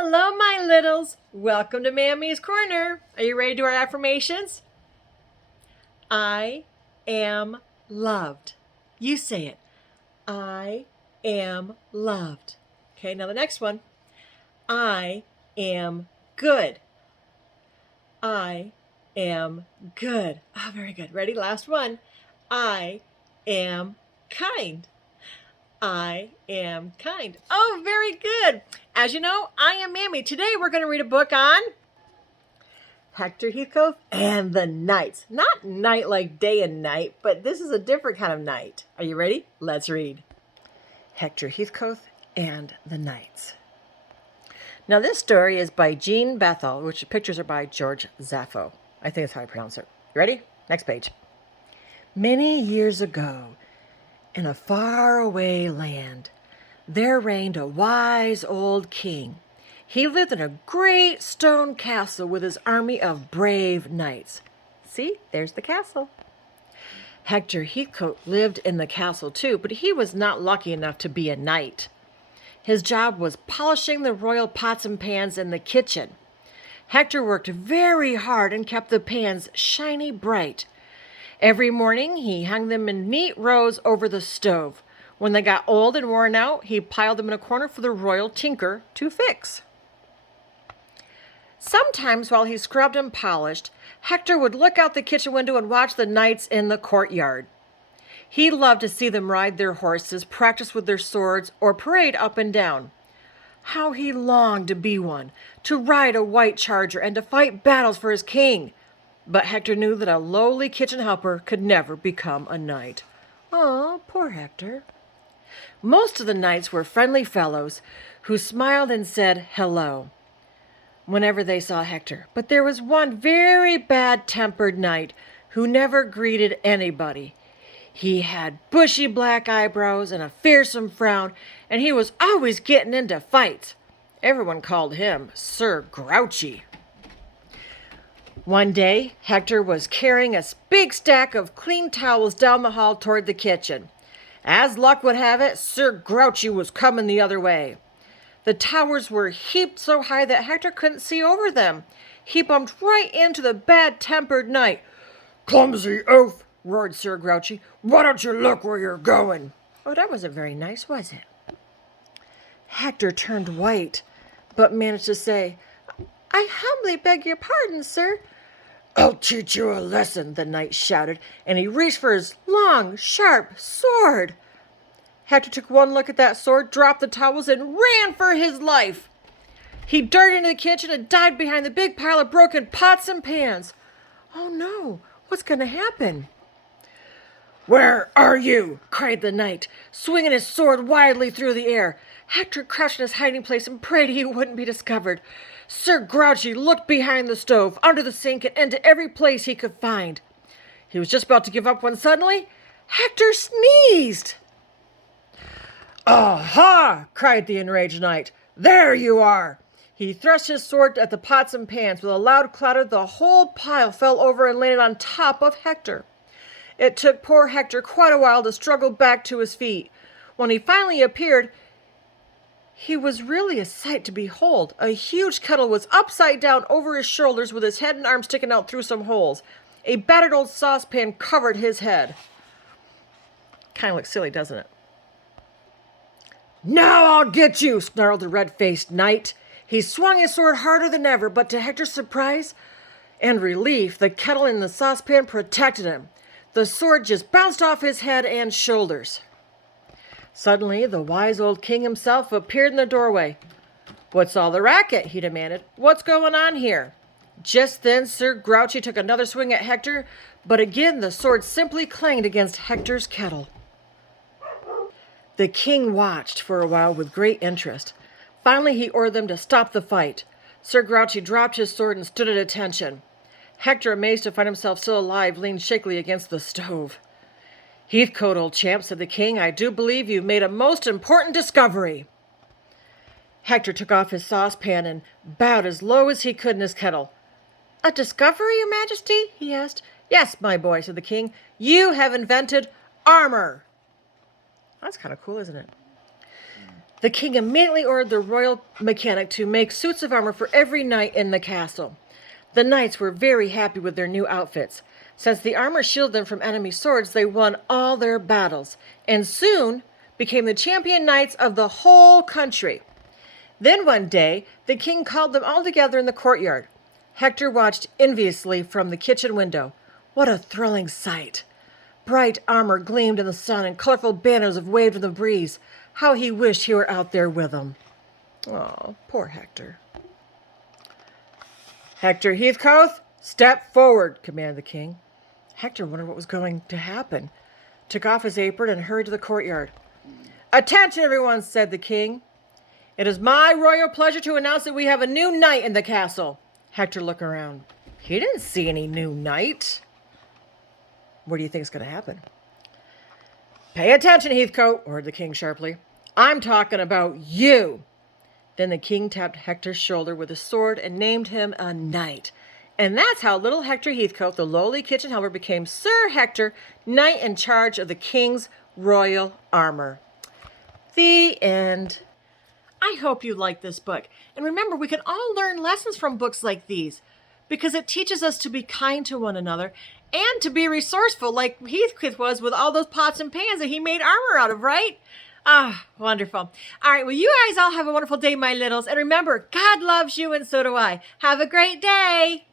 Hello, my littles. Welcome to Mammy's Corner. Are you ready to do our affirmations? I am loved. You say it. I am loved. Okay, now the next one. I am good. I am good. Oh, very good. Ready? Last one. I am kind. I am kind. Oh, very good. As you know, I am Mammy. Today we're going to read a book on Hector Heathcote and the Knights. Not night like day and night, but this is a different kind of night. Are you ready? Let's read. Hector Heathcote and the Knights. Now this story is by Jean Bethel, which the pictures are by George Zaffo. I think that's how I pronounce it. You ready? Next page. Many years ago, in a faraway land, there reigned a wise old king. He lived in a great stone castle with his army of brave knights. See, there's the castle. Hector Heathcote lived in the castle too, but he was not lucky enough to be a knight. His job was polishing the royal pots and pans in the kitchen. Hector worked very hard and kept the pans shiny bright. Every morning, he hung them in neat rows over the stove. When they got old and worn out, he piled them in a corner for the royal tinker to fix. Sometimes while he scrubbed and polished, Hector would look out the kitchen window and watch the knights in the courtyard. He loved to see them ride their horses, practice with their swords, or parade up and down. How he longed to be one, to ride a white charger and to fight battles for his king. But Hector knew that a lowly kitchen helper could never become a knight. Oh, poor Hector. Most of the knights were friendly fellows who smiled and said hello whenever they saw Hector. But there was one very bad-tempered knight who never greeted anybody. He had bushy black eyebrows and a fearsome frown, and he was always getting into fights. Everyone called him Sir Grouchy. One day, Hector was carrying a big stack of clean towels down the hall toward the kitchen. As luck would have it, Sir Grouchy was coming the other way. The towers were heaped so high that Hector couldn't see over them. He bumped right into the bad-tempered knight. "Clumsy oaf!" roared Sir Grouchy. "Why don't you look where you're going?" Oh, that wasn't very nice, was it? Hector turned white, but managed to say, "I humbly beg your pardon, sir." "I'll teach you a lesson," the knight shouted, and he reached for his long, sharp sword. Hector took one look at that sword, dropped the towels, and ran for his life. He darted into the kitchen and dived behind the big pile of broken pots and pans. Oh no, what's going to happen? "Where are you?" cried the knight, swinging his sword wildly through the air. Hector crouched in his hiding place and prayed he wouldn't be discovered. Sir Grouchy looked behind the stove, under the sink, and into every place he could find. He was just about to give up when suddenly Hector sneezed. "Aha!" cried the enraged knight. "There you are!" He thrust his sword at the pots and pans. With a loud clatter, the whole pile fell over and landed on top of Hector. It took poor Hector quite a while to struggle back to his feet. When he finally appeared, he was really a sight to behold. A huge kettle was upside down over his shoulders with his head and arms sticking out through some holes. A battered old saucepan covered his head. Kind of looks silly, doesn't it? "Now I'll get you," snarled the red-faced knight. He swung his sword harder than ever, but to Hector's surprise and relief, the kettle in the saucepan protected him. The sword just bounced off his head and shoulders. Suddenly, the wise old king himself appeared in the doorway. "What's all the racket?" he demanded. "What's going on here?" Just then, Sir Grouchy took another swing at Hector, but again the sword simply clanged against Hector's kettle. The king watched for a while with great interest. Finally, he ordered them to stop the fight. Sir Grouchy dropped his sword and stood at attention. Hector, amazed to find himself still alive, leaned shakily against the stove. "Heathcote, old champ," said the king, "I do believe you've made a most important discovery." Hector took off his saucepan and bowed as low as he could in his kettle. "A discovery, your majesty?" he asked. "Yes, my boy," said the king. "You have invented armor." That's kind of cool, isn't it? The king immediately ordered the royal mechanic to make suits of armor for every knight in the castle. The knights were very happy with their new outfits. Since the armor shielded them from enemy swords, they won all their battles, and soon became the champion knights of the whole country. Then one day, the king called them all together in the courtyard. Hector watched enviously from the kitchen window. What a thrilling sight! Bright armor gleamed in the sun, and colorful banners waved in the breeze. How he wished he were out there with them. Oh, poor Hector. Hector Heathcote, step forward, commanded the king. Hector wondered what was going to happen, took off his apron, and hurried to the courtyard. Attention, everyone, said the king. It is my royal pleasure to announce that we have a new knight in the castle. Hector looked around. He didn't see any new knight. What do you think is going to happen? Pay attention, Heathcote, ordered the king sharply. I'm talking about you. Then the king tapped Hector's shoulder with his sword and named him a knight. And that's how little Hector Heathcote, the lowly kitchen helper, became Sir Hector, knight in charge of the king's royal armor. The end. I hope you like this book. And remember, we can all learn lessons from books like these because it teaches us to be kind to one another and to be resourceful like Heathcliff was with all those pots and pans that he made armor out of, right? Ah, wonderful. All right, well, you guys all have a wonderful day, my littles. And remember, God loves you and so do I. Have a great day.